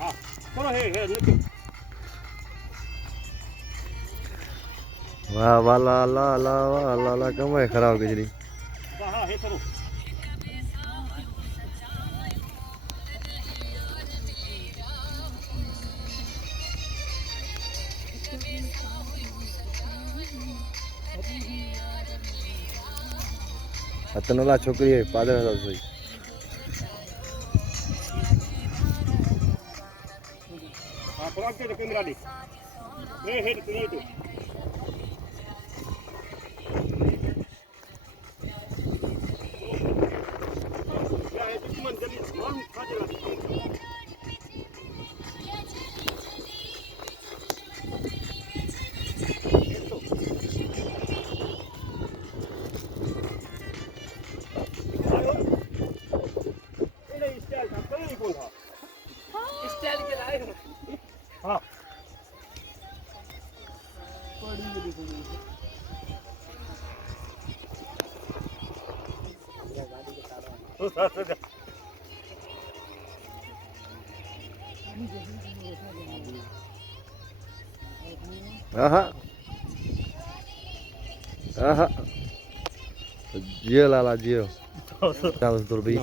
हाँ चलो हे नीचे वाह वाह ला ला ला वाह ला ला कमाई खराब खिचड़ी हाँ हे चलो अतनोला छोकरी है पादर सही हाँ थोड़ा के कैमरा दे हे नीचे क्या है दुश्मन जल्दी मालूम खा देगा स्टाइल के लाए हाँ आहा आहा जियो लाला जियो क्या बस दूर भी